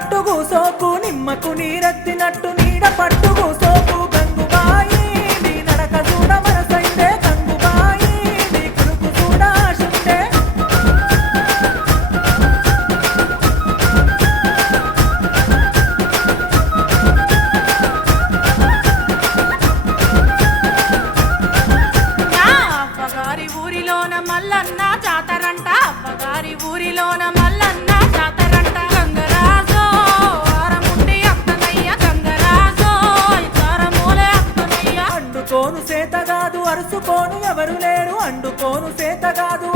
పట్టు కూసోకు నిమ్మకు నీరెత్తినట్టు నీడ పట్టు కూసోకు గంగుబాయి నీ నడక చూడ మనసైతే గంగుబాయి నీ కులుకు చూడ ఆశుంటే అవ్వగారి ఊరిలోన మల్లన్న జాతరంట అవ్వగారి ఊరిలోన మల్లన్న జాతరంట గంగరాజో ఆరముండి అత్తనయ్య గంగరాజో ఇతరమూలే అత్తనయ్య అండుకోను సేత కాదు అరుసుకోను ఎవరు లేరు అండుకోను సేత కాదు